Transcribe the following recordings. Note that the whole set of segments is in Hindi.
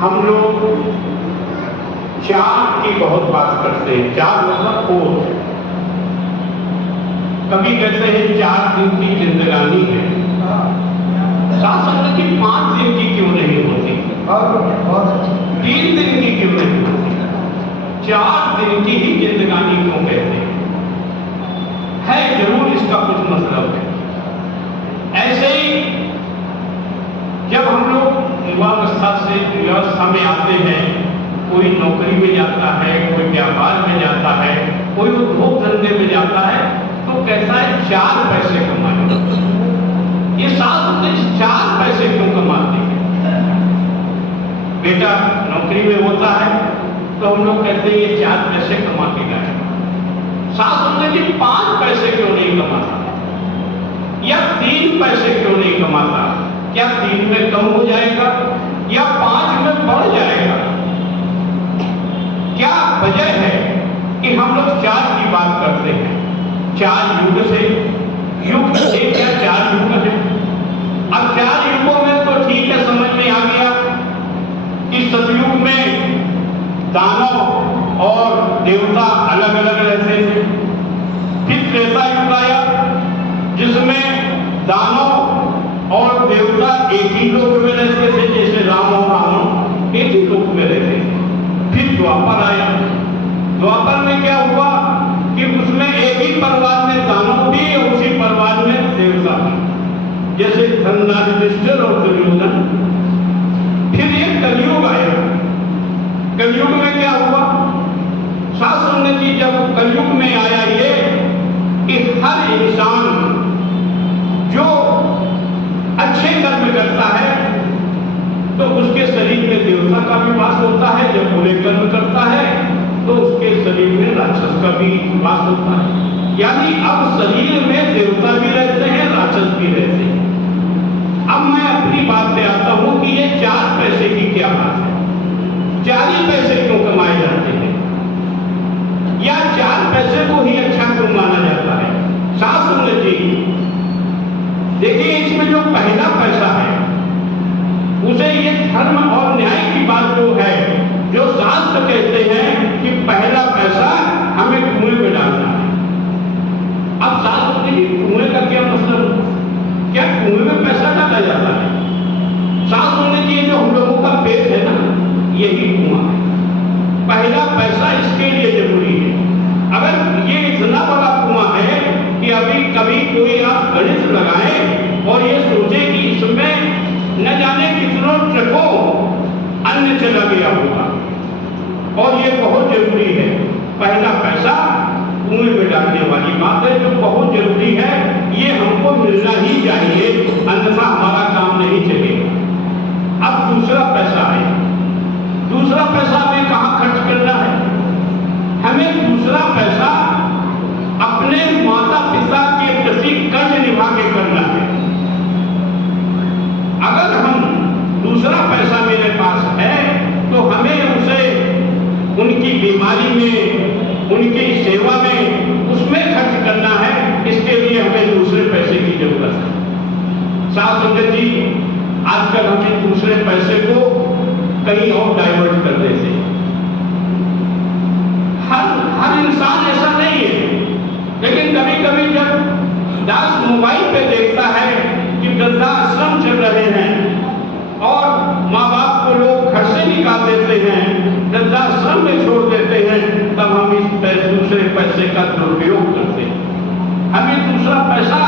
हम लोग चार की बहुत बात करते हैं। चार मतलब फोर। कभी कहते हैं 4 दिन की जिंदगानी है। साथ संगत की 5 दिन की क्यों नहीं होती? 3 दिन की क्यों नहीं होती? 4 दिन की ही जिंदगानी क्यों कहते हैं? है जरूर इसका कुछ मतलब है। ऐसे ही जब हम लोग युवावस्था से व्यवस्था में आते हैं, कोई नौकरी में जाता है, कोई व्यापार में जाता है, कोई उद्योग धंधे में जाता है, तो कैसा है 4 पैसे कमाए। ये साथ में 4 पैसे क्यों कमाते हैं? बेटा नौकरी में होता है तो हम लोग कहते हैं ये 4 पैसे कमा के लाए। साथ में कि 5 पैसे क्यों नहीं कमाता या 3 पैसे क्यों नहीं कमाता? क्या 3 में कम हो जाएगा या 5 में बढ़ जाएगा? क्या वजह है कि हम लोग 4 की बात करते हैं? 4 युग से, युग से क्या 4 युग है? अब 4 युगों में तो ठीक है, समझ में आ गया कि सतयुग में दानव और देवता अलग अलग रहते थे। फिर त्रेता युग आया जिसमें दानव और देवता एक ही लोक में रहते थे, जैसे राम और रावण एक ही लोक में रहते थे। फिर द्वापर आया। द्वापर में क्या हुआ कि उसमें एक ही परिवार में दानव भी और उसी परिवार में देवता भी, जैसे धर्मराज और दुर्योधन। फिर एक कलयुग आया। कलयुग में क्या हुआ? शास्त्र ने जी जब कलयुग में आया ये कि हर इंसान जो अच्छे कर्म करता है तो उसके शरीर में देवता का भी वास होता है, जब बुरे कर्म करता है तो उसके शरीर में राक्षस का भी वास होता है। यानी अब शरीर में देवता भी रहते हैं, राक्षस भी रहते हैं। अब मैं अपनी बात पे आता हूं कि ये 4 पैसे की क्या बात है? 4 ही पैसे क्यों कमाए जाते हैं या 4 पैसे को ही अच्छा क्यों माना जाता है? शास्त्र जी देखिए, इसमें जो पहला पैसा है उसे ये धर्म और न्याय की बात जो है, जो शास्त्र कहते हैं कि पहला पैसा हमें कुएं में डालना है। अब शास्त्र जी कुएं का क्या मतलब? क्या कुएं में पैसा डाला जाता है? शास्त्र ने जी जो हम लोगों का पेट है ना, यही कुआं है। पहला पैसा इसके लिए जरूरी है। अगर ये इतना बड़ा कुआं है कि अभी कभी कोई आप गणित लगाएं और ये सोचे कि इसमें न जाने कितनों ट्रकों अन्न चला गया होगा, और ये बहुत जरूरी है। पहला पैसा कुएं में डालने वाली बात है जो बहुत जरूरी है, ये हमको मिलना ही चाहिए, अन्यथा हमारा काम नहीं चलेगा। अब दूसरा पैसा है। दूसरा पैसा हमें कहाँ खर्च करना है? हमें दूसरा पैसा अपने माता पिता के प्रति कर्ज निभा के करना है। अगर हम दूसरा पैसा मेरे पास है तो हमें उसे उनकी बीमारी में, उनकी सेवा में, उसमें खर्च करना है। इसके लिए हमें दूसरे पैसे की जरूरत है। साथ संगत जी आजकल हमें दूसरे पैसे को कहीं और डाइवर्ट कर देते हैं। हर इंसान ऐसा नहीं है, लेकिन कभी कभी जब दास मोबाइल पे देखता है कि वृद्धाश्रम चल रहे हैं और माँ बाप को लोग घर से निकाल देते हैं, वृद्धाश्रम में छोड़ देते हैं, तब हम इस दूसरे पैसे का दुरुपयोग करते हैं। हमें दूसरा पैसा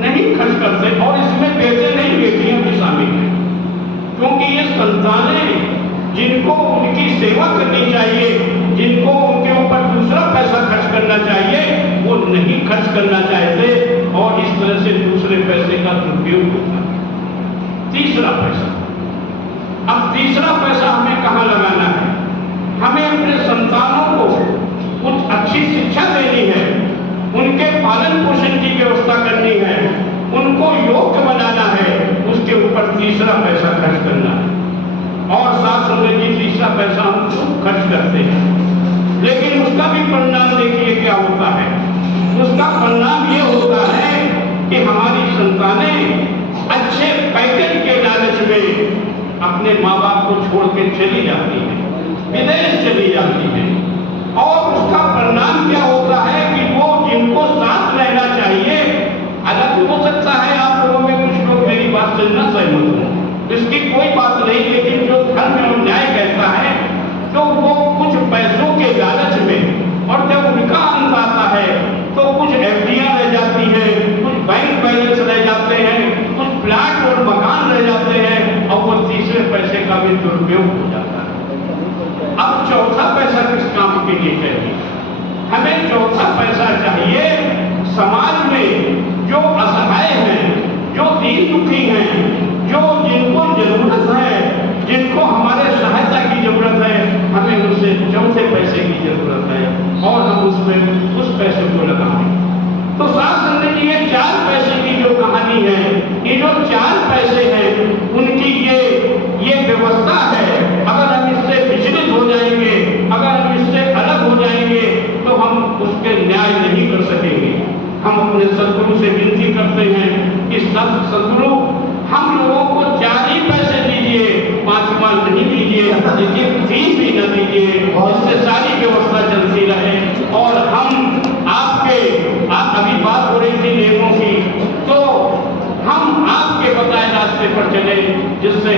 नहीं खर्च करते, और इसमें बेटे नहीं बेटियां भी शामिल हैं, क्योंकि ये संतानें जिनको उनकी सेवा करनी चाहिए, जिनको उनके ऊपर दूसरा पैसा खर्च करना चाहिए, वो नहीं खर्च करना चाहते और इस तरह से दूसरे पैसे का दुरुपयोग होता है। तीसरा पैसा। अब तीसरा पैसा हमें कहाँ लगाना है? हमें अपने संतानों को कुछ अच्छी शिक्षा देनी है, उनके पालन पोषण की व्यवस्था करनी है, उनको योग्य बनाना है, उसके ऊपर तीसरा पैसा खर्च करना है। और साथ में जी तीसरा पैसा हम खूब खर्च करते हैं, लेकिन उसका भी परिणाम देखिए क्या होता है। उसका परिणाम ये होता है कि हमारी संतानें अच्छे पैकेज के लालच में अपने माँ बाप को छोड़ के चली जाती है, विदेश चली जाती है, और उसका परिणाम क्या होता है कि वो जिनको साथ रहना चाहिए, अलग हो सकता है आप लोगों में कुछ लोग मेरी बात से न सहमत हों, इसकी कोई बात नहीं, लेकिन जो धर्म और न्याय कहता है तो वो कुछ पैसों के लालच में, और जब उनका अंत आता है तो कुछ एफडीआं रह जाती हैं, कुछ बैंक बैलेंस रह जाते हैं, कुछ प्लाट और मकान रह जाते हैं, और वो तीसरे पैसे का भी दुरुपयोग हो जाता है। अब चौथा पैसा किस काम के लिए चाहिए? हमें चौथा पैसा चाहिए समाज में जो असहाय हैं, जो दीन दुखी हैं, जो जिनको जरूरत है, जिनको हमारे सहायता की जरूरत है, हमें उनसे चौथे पैसे की जरूरत है, और हम उसमें उस पैसे को लगाएं। तो शास्त्र ने ये 4 पैसे की जो कहानी है, ये जो 4 पैसे हैं, उनकी ये व्यवस्था है। अगर हम इससे विचलित हो जाएंगे, अगर हम इससे अलग हो जाएंगे, तो हम उसके न्याय नहीं कर सकेंगे। हम अपने सदगुरु से विनती करते हैं कि सदगुरु हम लोगों को 4 ही पैसे दीजिए, 5वां नहीं दीजिए, लेकिन 3 भी न दीजिए, इससे सारी व्यवस्था चलती रहे, और हम अभी बात हो रही थी नियमों की, तो हम आपके बताए रास्ते पर चले, जिससे